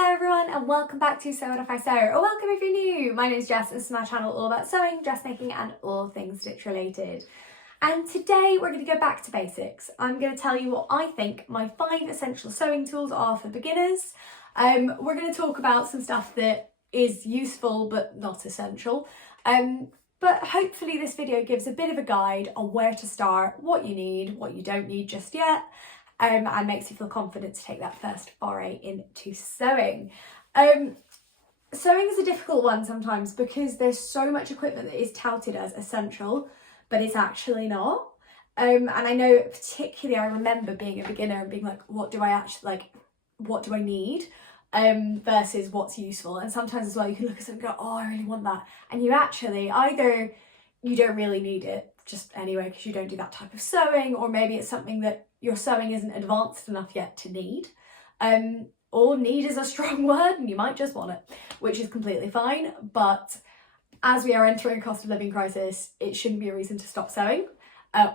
Hello everyone and welcome back to Sew What If I Sew, or welcome if you're new. My name is Jess and this is my channel all about sewing, dressmaking and all things stitch related. And today we're going to go back to basics. I'm going to tell you what I think my 5 essential sewing tools are for beginners. We're going to talk about some stuff that is useful but not essential. But hopefully this video gives a bit of a guide on where to start, what you need, what you don't need just yet. And makes you feel confident to take that first foray into sewing. Sewing is a difficult one sometimes because there's so much equipment that is touted as essential, but it's actually not. And I know particularly I remember being a beginner and being like, what do I need? Versus what's useful. And sometimes as well you can look at something and go, oh, I really want that. And you actually, either you don't really need it just anyway because you don't do that type of sewing, or maybe it's something that your sewing isn't advanced enough yet to need, or need is a strong word and you might just want it, which is completely fine. But as we are entering a cost of living crisis, it shouldn't be a reason to stop sewing,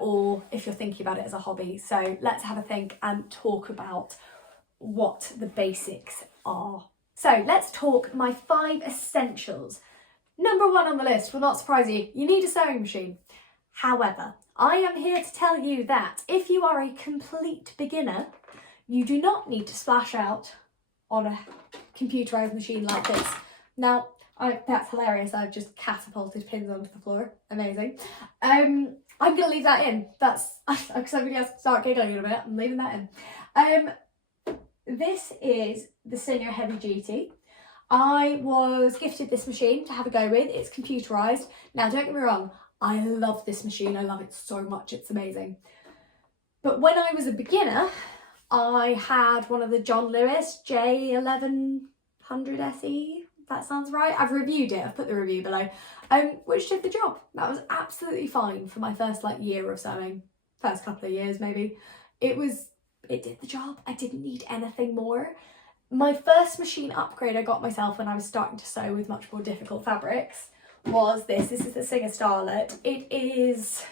or if you're thinking about it as a hobby. So let's have a think and talk about what the basics are. So let's talk my 5 essentials. Number 1 on the list will not surprise you, you need a sewing machine. However, I am here to tell you that if you are a complete beginner, you do not need to splash out on a computerized machine like this. Now, that's hilarious. I've just catapulted pins onto the floor. Amazing. I'm going to leave that in. That's because I'm going to start giggling in a minute. I'm leaving that in. This is the Singer Heavy Duty. I was gifted this machine to have a go with. It's computerized. Now, don't get me wrong. I love this machine, I love it so much, it's amazing. But when I was a beginner, I had one of the John Lewis J1100 SE, if that sounds right. I've reviewed it, I've put the review below, which did the job. That was absolutely fine for my first year of sewing, first couple of years maybe. It did the job, I didn't need anything more. My first machine upgrade I got myself when I was starting to sew with much more difficult fabrics was this. This is the Singer Starlet. It is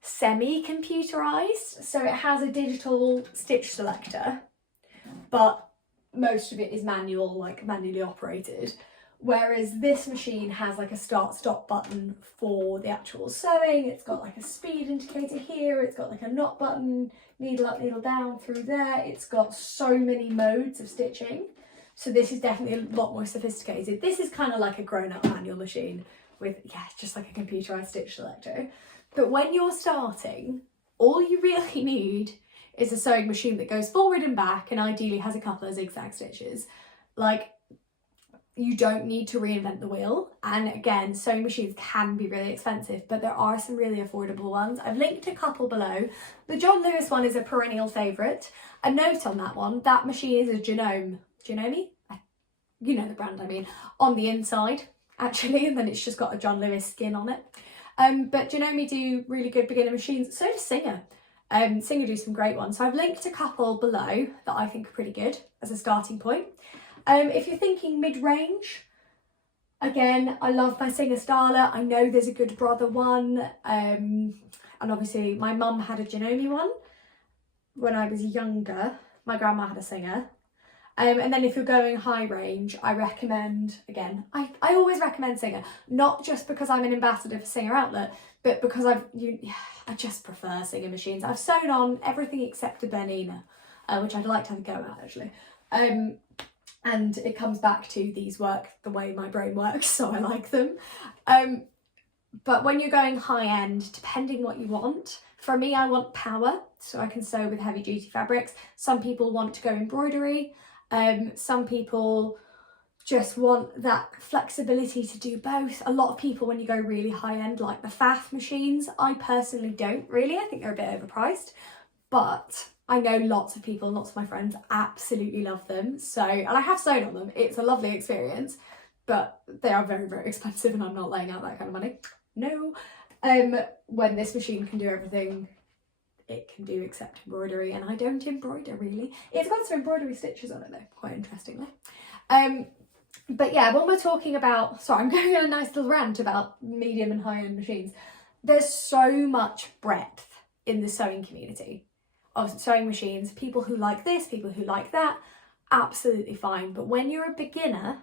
semi-computerized, so it has a digital stitch selector, but most of it is manual, manually operated. Whereas this machine has a start-stop button for the actual sewing. It's got a speed indicator here. It's got a knot button, needle up, needle down through there. It's got so many modes of stitching. So this is definitely a lot more sophisticated. This is kind of like a grown-up manual machine with, just like a computerized stitch selector. But when you're starting, all you really need is a sewing machine that goes forward and back and ideally has a couple of zigzag stitches. You don't need to reinvent the wheel. And again, sewing machines can be really expensive, but there are some really affordable ones. I've linked a couple below. The John Lewis one is a perennial favourite. A note on that one, that machine is a Genome. Genome? You know the brand I mean. On the inside, actually, and then it's just got a John Lewis skin on it. But Genome do really good beginner machines. So does Singer. Singer do some great ones. So I've linked a couple below that I think are pretty good as a starting point. If you're thinking mid-range, again, I love my Singer Starlet. I know there's a good brother one. And obviously my mum had a Genome one when I was younger. My grandma had a Singer. And then if you're going high range, I recommend, again, I always recommend Singer, not just because I'm an ambassador for Singer Outlet, but because I just prefer Singer machines. I've sewn on everything except a Bernina, which I'd like to have a go at actually. And it comes back to these work the way my brain works, so I like them. But when you're going high end, depending what you want, for me, I want power, so I can sew with heavy duty fabrics. Some people want to go embroidery. Some people just want that flexibility to do both. A lot of people, when you go really high end, like the FAF machines, I personally don't really. I think they're a bit overpriced, but I know lots of people, lots of my friends absolutely love them. So, and I have sewn on them. It's a lovely experience, but they are very, very expensive and I'm not laying out that kind of money. No. When this machine can do everything it can do except embroidery, and I don't embroider really. It's got some embroidery stitches on it though, quite interestingly. But yeah, when we're talking about, sorry, I'm going on a nice little rant about medium and high-end machines. There's so much breadth in the sewing community of sewing machines, people who like this, people who like that, absolutely fine. But when you're a beginner,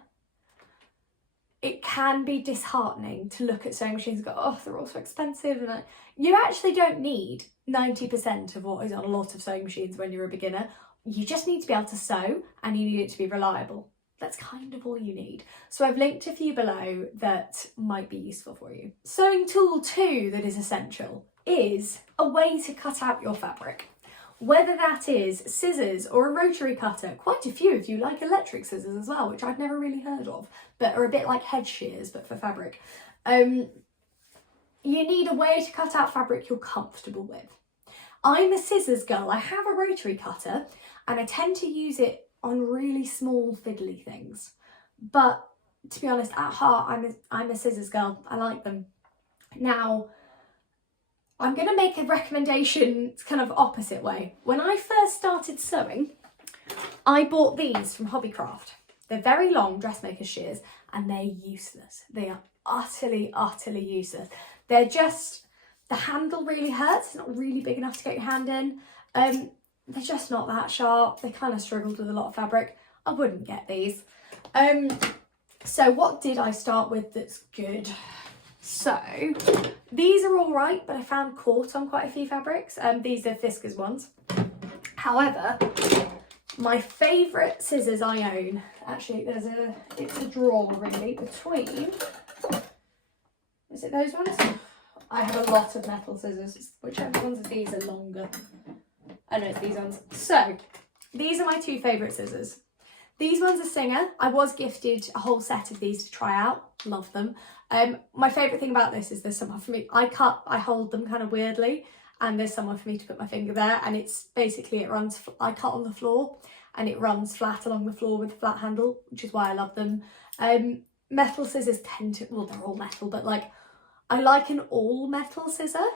it can be disheartening to look at sewing machines and go, oh, they're all so expensive. And you actually don't need 90% of what is on a lot of sewing machines when you're a beginner. You just need to be able to sew, and you need it to be reliable. That's kind of all you need. So I've linked a few below that might be useful for you. Sewing tool 2 that is essential is a way to cut out your fabric. Whether that is scissors or a rotary cutter, quite a few of you like electric scissors as well, which I've never really heard of, but are a bit like head shears, but for fabric. You need a way to cut out fabric you're comfortable with. I'm a scissors girl. I have a rotary cutter and I tend to use it on really small fiddly things. But to be honest, at heart, I'm a scissors girl. I like them. Now, I'm going to make a recommendation kind of opposite way. When I first started sewing, I bought these from Hobbycraft. They're very long dressmaker shears and they're useless. They are utterly, utterly useless. They're just, the handle really hurts. It's not really big enough to get your hand in. They're just not that sharp. They kind of struggled with a lot of fabric. I wouldn't get these. So what did I start with that's good? So these are all right, but I found caught on quite a few fabrics. These are Fiskars ones. However, my favourite scissors I own, actually it's a drawer really between, is it those ones? I have a lot of metal scissors, whichever ones of these are longer. I know it's these ones. So these are my two favourite scissors. These ones are Singer. I was gifted a whole set of these to try out. Love them. My favourite thing about this is there's somewhere for me. I hold them kind of weirdly, and there's somewhere for me to put my finger there, and it's basically, I cut on the floor and it runs flat along the floor with a flat handle, which is why I love them. Metal scissors tend to, well, they're all metal, but like I like an all metal scissor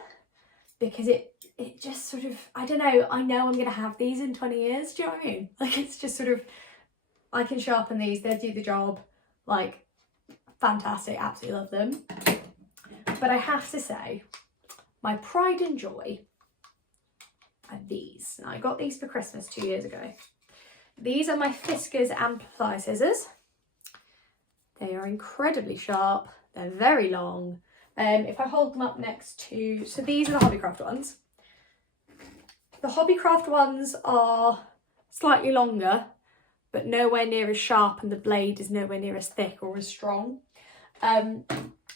because it just sort of, I don't know, I know I'm going to have these in 20 years. Do you know what I mean? Like it's just sort of, I can sharpen these, they do the job, like fantastic, absolutely love them. But I have to say, my pride and joy are these. Now, I got these for Christmas 2 years ago. These are my Fiskars Amplify scissors. They are incredibly sharp, they're very long. If I hold them up next to, so these are the Hobbycraft ones. The Hobbycraft ones are slightly longer, but nowhere near as sharp, and the blade is nowhere near as thick or as strong.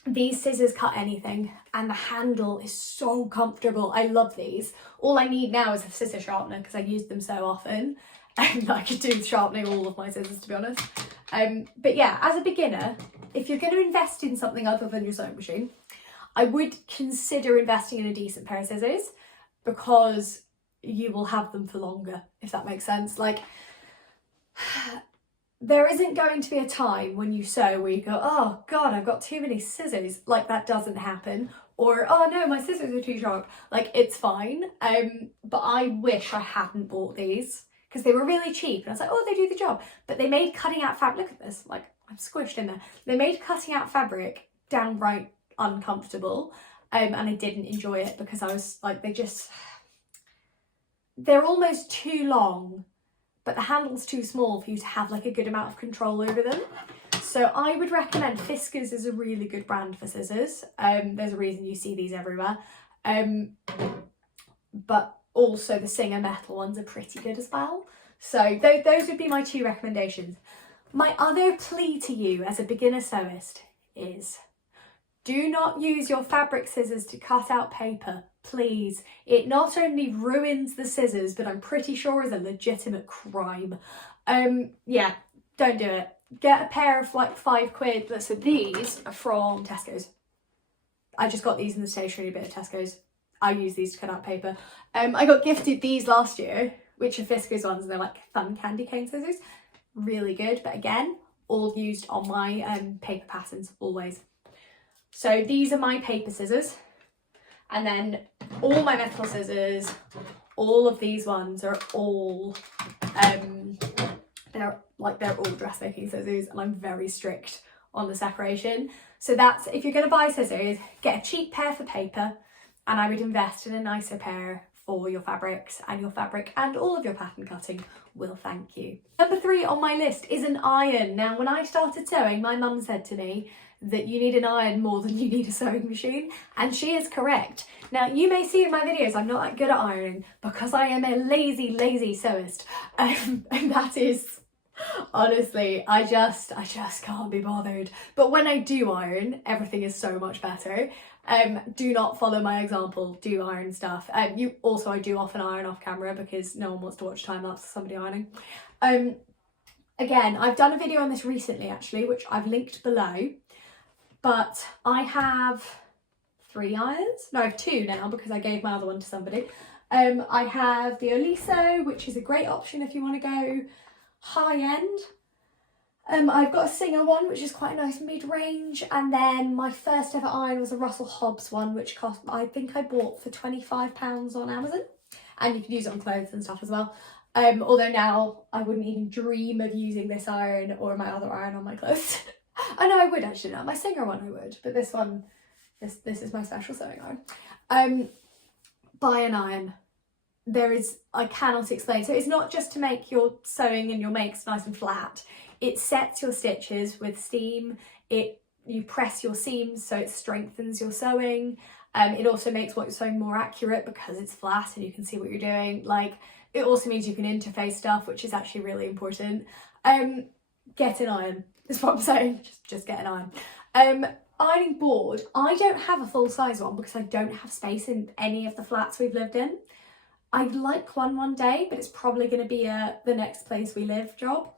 These scissors cut anything, and the handle is so comfortable. I love these. All I need now is a scissor sharpener because I use them so often, and I could do sharpening all of my scissors, to be honest. But yeah, as a beginner, if you're going to invest in something other than your sewing machine, I would consider investing in a decent pair of scissors because you will have them for longer, if that makes sense. Like, there isn't going to be a time when you sew where you go, oh God, I've got too many scissors. Like, that doesn't happen. Or, oh no, my scissors are too sharp. Like, it's fine. But I wish I hadn't bought these because they were really cheap. And I was like, oh, they do the job. But they made cutting out fabric, look at this, like I'm squished in there. They made cutting out fabric downright uncomfortable. And I didn't enjoy it because I was like, they're almost too long, but the handle's too small for you to have like a good amount of control over them. So I would recommend Fiskars is a really good brand for scissors. There's a reason you see these everywhere. But also the Singer metal ones are pretty good as well. So those would be my two recommendations. My other plea to you as a beginner sewist is do not use your fabric scissors to cut out paper, please. It not only ruins the scissors, but I'm pretty sure is a legitimate crime. Yeah, don't do it. Get a pair of like £5. So these are from Tesco's. I just got these in the stationery bit of Tesco's. I use these to cut out paper. I got gifted these last year, which are Fiskars ones, and they're like fun candy cane scissors. Really good, but again, all used on my paper patterns, always. So these are my paper scissors. And then all my metal scissors, all of these ones are all, they're all dressmaking scissors, and I'm very strict on the separation. So that's, if you're going to buy scissors, get a cheap pair for paper, and I would invest in a nicer pair for your fabrics, and your fabric and all of your pattern cutting will thank you. Number 3 on my list is an iron. Now, when I started sewing, my mum said to me that you need an iron more than you need a sewing machine, and she is correct. Now, you may see in my videos I'm not that good at ironing because I am a lazy sewist, and that is, honestly, I just can't be bothered. But when I do iron, everything is so much better. Do not follow my example, do iron stuff. I do often iron off camera because no one wants to watch time lapse of somebody ironing. Again, I've done a video on this recently actually, which I've linked below, but I have 3 irons. No, I have 2 now because I gave my other one to somebody. I have the Oliso, which is a great option if you want to go high end. I've got a Singer one, which is quite a nice mid-range, and then my first ever iron was a Russell Hobbs one, which cost, I think I bought for £25 on Amazon, and you can use it on clothes and stuff as well. Although now I wouldn't even dream of using this iron or my other iron on my clothes. I know I would actually, not my Singer one I would, but this one, this is my special sewing iron. Buy an iron. I cannot explain. So it's not just to make your sewing and your makes nice and flat. It sets your stitches with steam. You press your seams so it strengthens your sewing. It also makes what you're sewing more accurate because it's flat and you can see what you're doing. Like, it also means you can interface stuff, which is actually really important. Get an iron is what I'm saying. Just get an iron. Ironing board. I don't have a full size one because I don't have space in any of the flats we've lived in. I'd like one day, but it's probably going to be the next place we live job.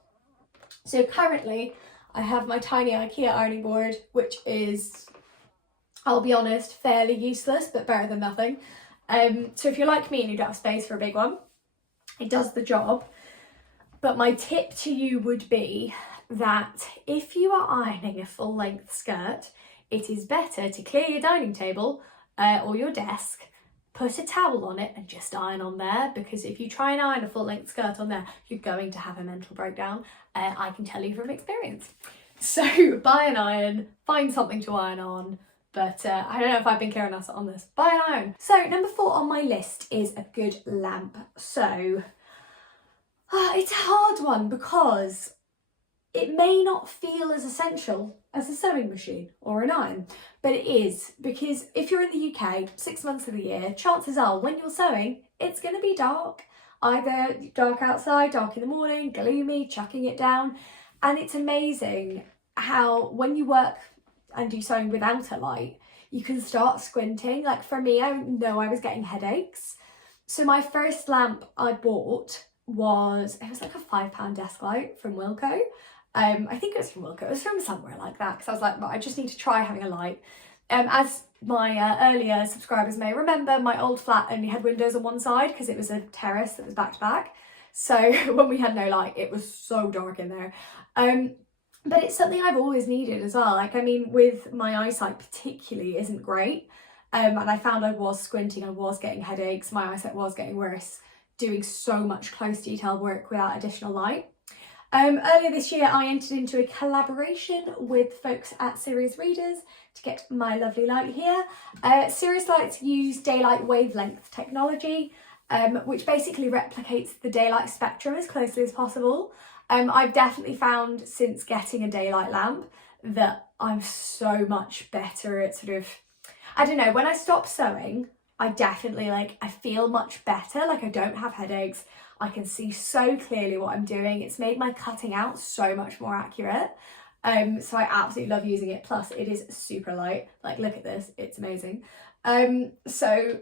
So currently I have my tiny IKEA ironing board, which is, I'll be honest, fairly useless, but better than nothing. So if you're like me and you don't have space for a big one, it does the job. But my tip to you would be that if you are ironing a full length skirt, it is better to clear your dining table or your desk, put a towel on it and just iron on there, because if you try and iron a full length skirt on there, you're going to have a mental breakdown. I can tell you from experience. So buy an iron, find something to iron on, but I don't know if I've been clear enough on this. Buy an iron. So number 4 on my list is a good lamp. So it's a hard one because it may not feel as essential as a sewing machine or an iron, but it is, because if you're in the UK 6 months of the year, chances are when you're sewing, it's going to be dark. Either dark outside, dark in the morning, gloomy, chucking it down. And it's amazing how when you work and do sewing without a light, you can start squinting. Like for me, I know I was getting headaches. So my first lamp I bought was like a £5 desk light from Wilko. I think it was from Wilko, it was from somewhere like that, because I was like, right, I just need to try having a light. As my earlier subscribers may remember, my old flat only had windows on one side because it was a terrace that was back to back. So when we had no light, it was so dark in there. But it's something I've always needed as well. Like, I mean, with my eyesight particularly isn't great. And I found I was squinting, I was getting headaches, my eyesight was getting worse, doing so much close detail work without additional light. Earlier this year, I entered into a collaboration with folks at Serious Readers to get my lovely light here. Serious Lights use Daylight Wavelength Technology, which basically replicates the daylight spectrum as closely as possible. I've definitely found since getting a daylight lamp that I'm so much better at sort of, I don't know, when I stop sewing, I definitely I feel much better, like I don't have headaches. I can see so clearly what I'm doing. It's made my cutting out so much more accurate. So I absolutely love using it. Plus it is super light. Like, look at this, it's amazing. So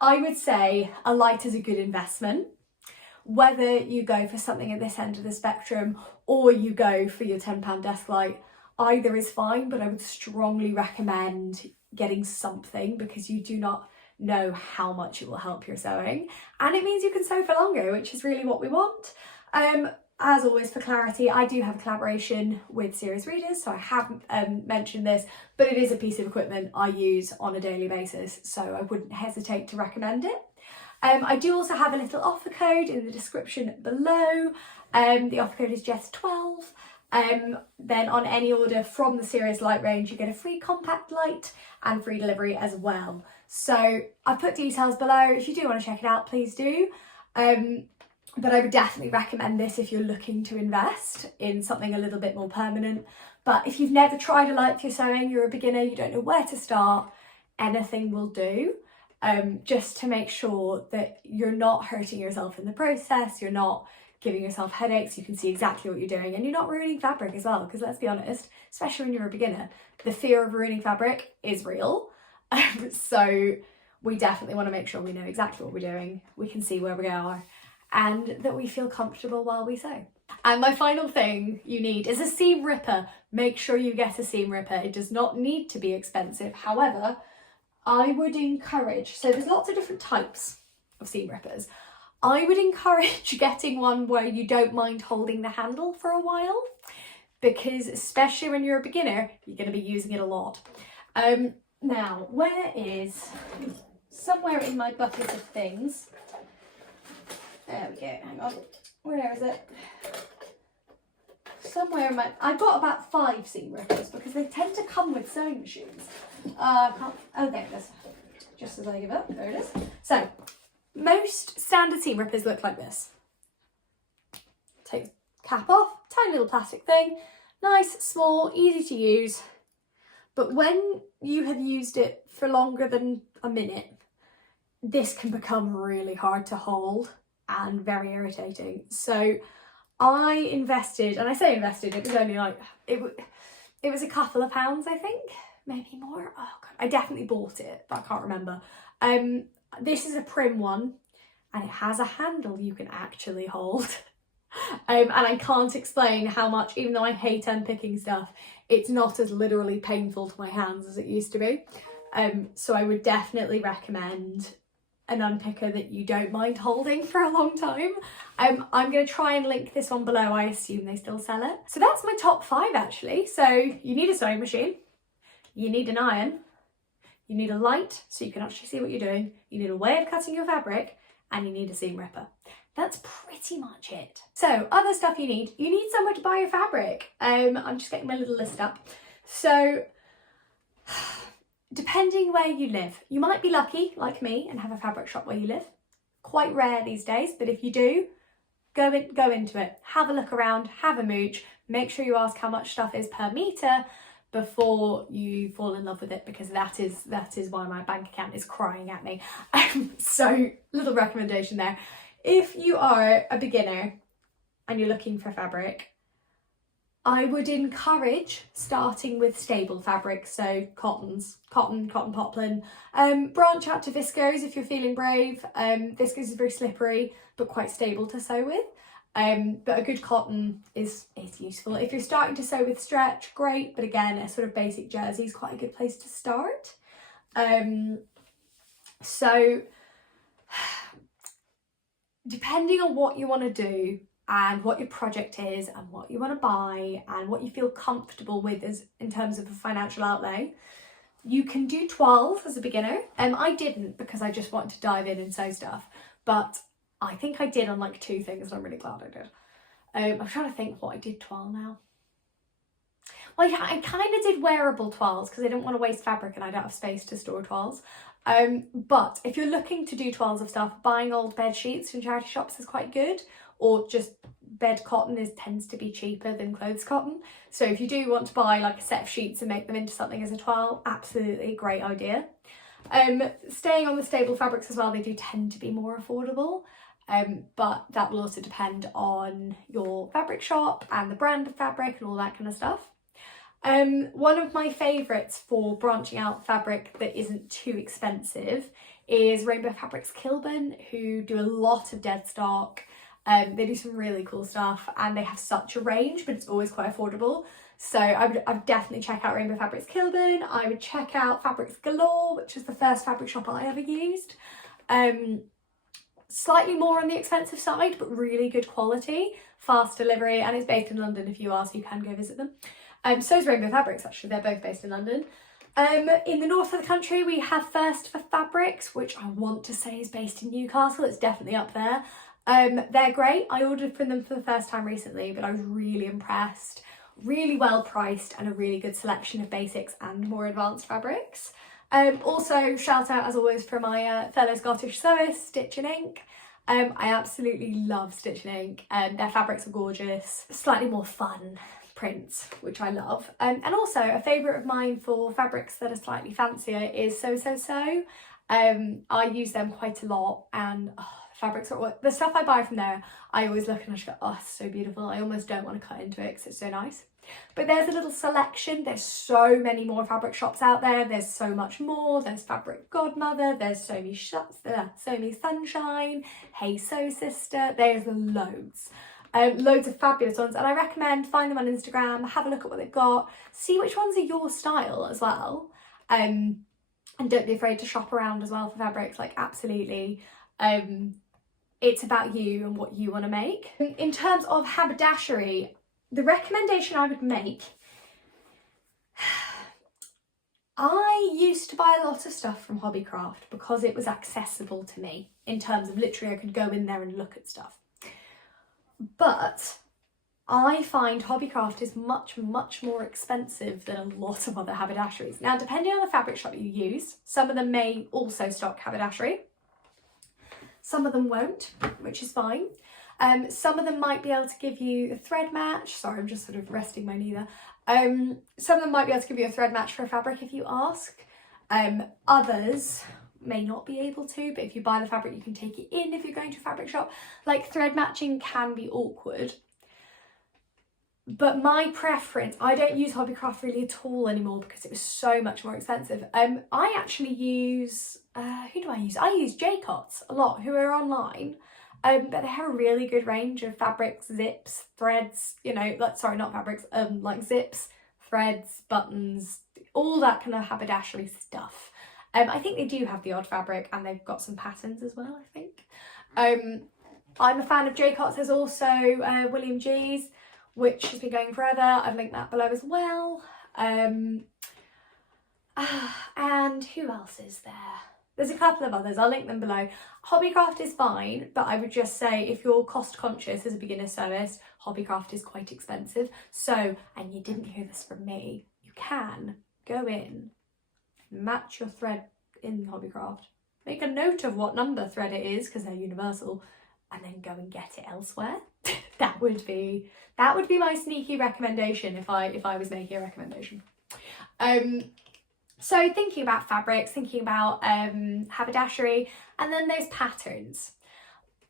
I would say a light is a good investment. Whether you go for something at this end of the spectrum or you go for your £10 desk light, either is fine, but I would strongly recommend getting something because you do not know how much it will help your sewing, and it means you can sew for longer, which is really what we want. As always, for clarity, I do have a collaboration with Serious Readers, so I haven't mentioned this, but it is a piece of equipment I use on a daily basis, so I wouldn't hesitate to recommend it. I do also have a little offer code in the description below. The offer code is Jess12. Then on any order from the Serious Light range, you get a free compact light and free delivery as well. So I've put details below. If you do want to check it out, please do. But I would definitely recommend this if you're looking to invest in something a little bit more permanent. But if you've never tried a light for sewing, you're a beginner, you don't know where to start, anything will do. Just to make sure that you're not hurting yourself in the process, you're not giving yourself headaches, you can see exactly what you're doing, and you're not ruining fabric as well, because let's be honest, especially when you're a beginner, the fear of ruining fabric is real. So we definitely want to make sure we know exactly what we're doing, we can see where we are, and that we feel comfortable while we sew. And my final thing you need is a seam ripper. Make sure you get a seam ripper. It does not need to be expensive. However, I would encourage, so there's lots of different types of seam rippers. I would encourage getting one where you don't mind holding the handle for a while, because especially when you're a beginner, you're going to be using it a lot. Now, where is, somewhere in my bucket of things, there we go, hang on, where is it? Somewhere in my, I've got about 5 seam rippers because they tend to come with sewing machines. Oh, there it is. Just as I give up, there it is. So, most standard seam rippers look like this. Take the cap off, tiny little plastic thing, nice, small, easy to use. But when you have used it for longer than a minute, this can become really hard to hold and very irritating. So I invested, and I say invested, it was only like, it was a couple of pounds, I think, maybe more. Oh God, I definitely bought it, but I can't remember. This is a prim one, and it has a handle you can actually hold. And I can't explain how much, even though I hate unpicking stuff, it's not as literally painful to my hands as it used to be. So I would definitely recommend an unpicker that you don't mind holding for a long time. I'm going to try and link this one below. I assume they still sell it. So that's my top 5 actually. So you need a sewing machine, you need an iron, you need a light so you can actually see what you're doing, you need a way of cutting your fabric, and you need a seam ripper. That's pretty much it. So other stuff you need somewhere to buy your fabric. I'm just getting my little list up. So depending where you live, you might be lucky like me and have a fabric shop where you live. Quite rare these days, but if you do, go into it. Have a look around, have a mooch, make sure you ask how much stuff is per metre before you fall in love with it, because that is why my bank account is crying at me. So little recommendation there. If you are a beginner and you're looking for fabric, I would encourage starting with stable fabrics, so cotton, poplin. Branch out to viscose if you're feeling brave. Viscose is very slippery but quite stable to sew with. But a good cotton is useful. If you're starting to sew with stretch, great, but again, a sort of basic jersey is quite a good place to start. So depending on what you want to do and what your project is and what you want to buy and what you feel comfortable with as in terms of a financial outlay, you can do toiles as a beginner. I didn't, because I just wanted to dive in and sew stuff, but I think I did on like 2 things and I'm really glad I did. I'm trying to think what I did toile now. Well, yeah, I kind of did wearable toiles because I didn't want to waste fabric and I don't have space to store toiles. But if you're looking to do toiles of stuff, buying old bed sheets from charity shops is quite good, or just bed cotton tends to be cheaper than clothes cotton. So if you do want to buy like a set of sheets and make them into something as a toile, absolutely great idea. Staying on the stable fabrics as well, they do tend to be more affordable. But that will also depend on your fabric shop and the brand of fabric and all that kind of stuff. One of my favourites for branching out fabric that isn't too expensive is Rainbow Fabrics Kilburn, who do a lot of dead stock. They do some really cool stuff and they have such a range, but it's always quite affordable. So I would definitely check out Rainbow Fabrics Kilburn. I would check out Fabrics Galore, which is the first fabric shop I ever used. Slightly more on the expensive side, but really good quality, fast delivery, and it's based in London. If you are, so you can go visit them. So is Rainbow Fabrics, actually, they're both based in London. In the north of the country, we have First for Fabrics, which I want to say is based in Newcastle. It's definitely up there. They're great. I ordered from them for the first time recently, but I was really impressed. Really well priced and a really good selection of basics and more advanced fabrics. Also, shout out as always for my fellow Scottish sewists, Stitch and Ink. I absolutely love Stitch and Ink. Their fabrics are gorgeous, slightly more fun prints, which I love. And also a favourite of mine for fabrics that are slightly fancier is Sew Sew Sew. I use them quite a lot, and fabrics are the stuff I buy from there. I always look and I just go, oh, it's so beautiful. I almost don't want to cut into it because it's so nice. But there's a little selection. There's so many more fabric shops out there. There's so much more. There's Fabric Godmother. There's Sew Me Sunshine. Hey Sew Sister. There's loads. Loads of fabulous ones, and I recommend find them on Instagram, have a look at what they've got, see which ones are your style as well, and don't be afraid to shop around as well for fabrics. Like, absolutely, it's about you and what you want to make. In terms of haberdashery, the recommendation I would make, I used to buy a lot of stuff from Hobbycraft because it was accessible to me in terms of literally I could go in there and look at stuff. But I find Hobbycraft is much, much more expensive than a lot of other haberdasheries. Now, depending on the fabric shop you use, some of them may also stock haberdashery. Some of them won't, which is fine. Some of them might be able to give you a thread match. Sorry, I'm just sort of resting my knee there. Some of them might be able to give you a thread match for a fabric if you ask. Others may not be able to, but if you buy the fabric you can take it in if you're going to a fabric shop. Like, thread matching can be awkward, but my preference, I don't use Hobbycraft really at all anymore because it was so much more expensive. I actually use, who do I use? I use J-Cots a lot, who are online, but they have a really good range of fabrics, zips, threads, you know, like, sorry, not fabrics, like zips, threads, buttons, all that kind of haberdashery stuff. I think they do have the odd fabric, and they've got some patterns as well, I think. I'm a fan of J-Cots. There's also William G's, which has been going forever. I've linked that below as well. And who else is there? There's a couple of others. I'll link them below. Hobbycraft is fine, but I would just say if you're cost conscious as a beginner sewist, Hobbycraft is quite expensive. So, and you didn't hear this from me, you can go in, match your thread in Hobbycraft, make a note of what number thread it is because they're universal, and then go and get it elsewhere. that would be my sneaky recommendation if I was making a recommendation. So thinking about fabrics, thinking about haberdashery, and then those patterns.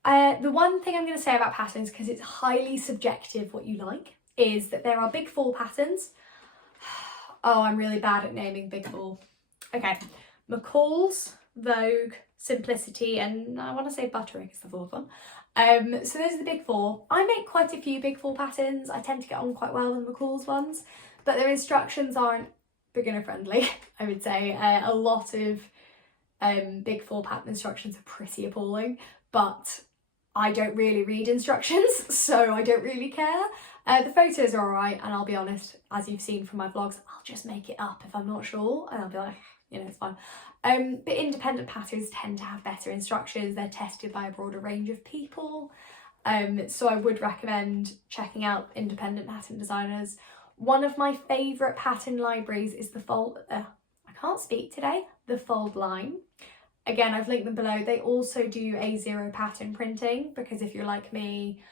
The one thing I'm going to say about patterns, because it's highly subjective what you like, is that there are big four patterns. Oh, I'm really bad at naming big four. Okay, McCall's, Vogue, Simplicity, and I want to say Butterick is the fourth one. So those are the big four. I make quite a few big four patterns. I tend to get on quite well with McCall's ones, but their instructions aren't beginner friendly, I would say. A lot of big four pattern instructions are pretty appalling, but I don't really read instructions, so I don't really care. The photos are alright, and I'll be honest, as you've seen from my vlogs, I'll just make it up if I'm not sure, and I'll be like, you know, it's fine. But independent patterns tend to have better instructions. They're tested by a broader range of people. So I would recommend checking out independent pattern designers. One of my favourite pattern libraries is the Fold Line. Again, I've linked them below. They also do A0 pattern printing, because if you're like me,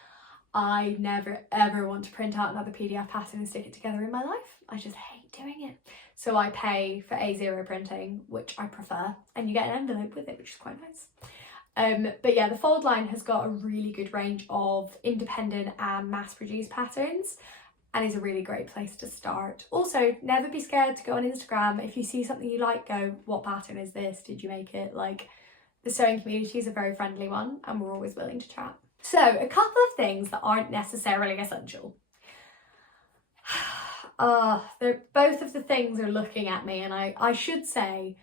I never ever want to print out another PDF pattern and stick it together in my life. I just hate doing it. So I pay for A0 printing, which I prefer, and you get an envelope with it, which is quite nice. But yeah, the Fold Line has got a really good range of independent and mass-produced patterns, and is a really great place to start. Also, never be scared to go on Instagram. If you see something you like, go, what pattern is this? Did you make it? Like, the sewing community is a very friendly one, and we're always willing to chat. So, a couple of things that aren't necessarily essential. Both of the things are looking at me, and I should say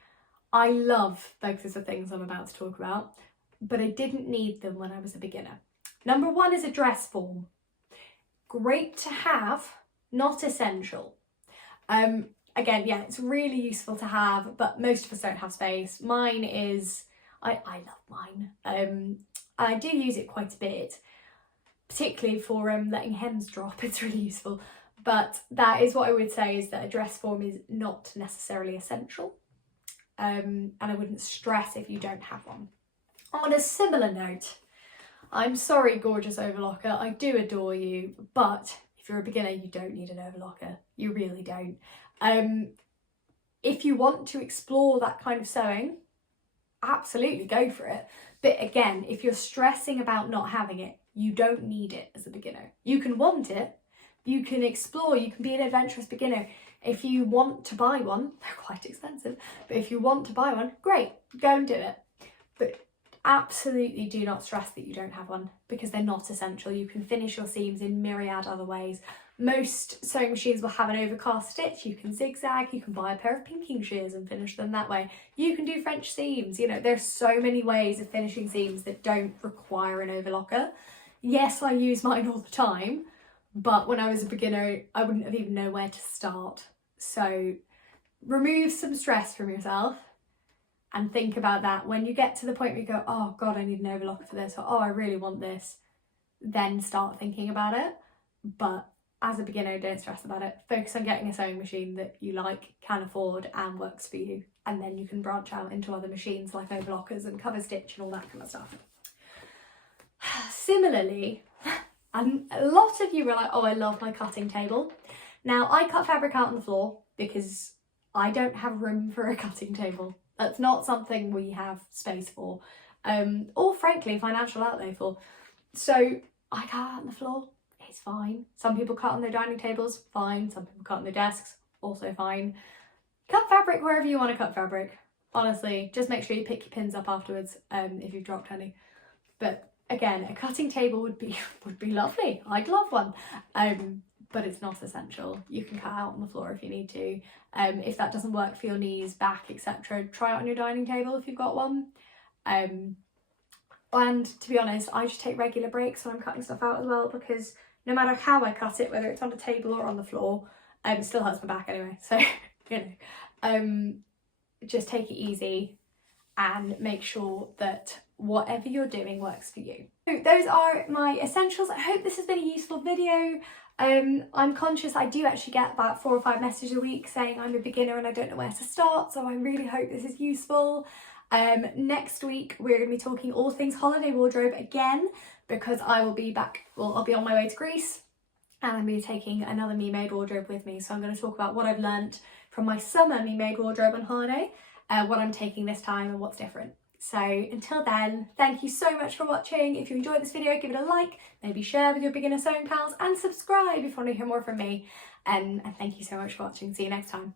I love both of the things I'm about to talk about, but I didn't need them when I was a beginner. Number one is a dress form. Great to have, not essential. Again, yeah, it's really useful to have, but most of us don't have space. Mine is, I love mine. I do use it quite a bit, particularly for letting hems drop. It's really useful. But that is what I would say, is that a dress form is not necessarily essential. and I wouldn't stress if you don't have one. On a similar note, I'm sorry, gorgeous overlocker, I do adore you, but if you're a beginner, you don't need an overlocker. You really don't. If you want to explore that kind of sewing, absolutely go for it. But again, if you're stressing about not having it, you don't need it as a beginner. You can want it, you can explore, you can be an adventurous beginner. If you want to buy one, they're quite expensive, but if you want to buy one, great, go and do it. But absolutely do not stress that you don't have one, because they're not essential. You can finish your seams in myriad other ways. Most sewing machines will have an overcast stitch. You can zigzag, you can buy a pair of pinking shears and finish them that way. You can do French seams. You know, there's so many ways of finishing seams that don't require an overlocker. Yes, I use mine all the time, but when I was a beginner, I wouldn't have even known where to start. So remove some stress from yourself and think about that. When you get to the point where you go, oh God, I need an overlocker for this, or oh, I really want this, then start thinking about it. But as a beginner, don't stress about it. Focus on getting a sewing machine that you like, can afford, and works for you. And then you can branch out into other machines like overlockers and cover stitch and all that kind of stuff. Similarly, and a lot of you were like, oh, I love my cutting table. Now, I cut fabric out on the floor because I don't have room for a cutting table. That's not something we have space for, or frankly, financial outlay for. So I cut out on the floor, it's fine. Some people cut on their dining tables, fine. Some people cut on their desks, also fine. Cut fabric wherever you want to cut fabric. Honestly, just make sure you pick your pins up afterwards if you've dropped any. But again, a cutting table would be lovely. I'd love one. But it's not essential. You can cut out on the floor if you need to. If that doesn't work for your knees, back, etc., try it on your dining table if you've got one. And to be honest, I just take regular breaks when I'm cutting stuff out as well, because no matter how I cut it, whether it's on a table or on the floor, it still hurts my back anyway. So, you know, just take it easy and make sure that whatever you're doing works for you. So those are my essentials. I hope this has been a useful video. I'm conscious I do actually get about 4 or 5 messages a week saying I'm a beginner and I don't know where to start, so I really hope this is useful. Next week we're going to be talking all things holiday wardrobe again, because I will be back, well, I'll be on my way to Greece and I'm going to be taking another Me Made wardrobe with me. So I'm going to talk about what I've learnt from my summer Me Made wardrobe on holiday, what I'm taking this time and what's different. So until then, thank you so much for watching. If you enjoyed this video, give it a like, maybe share with your beginner sewing pals, and subscribe if you want to hear more from me. And thank you so much for watching. See you next time.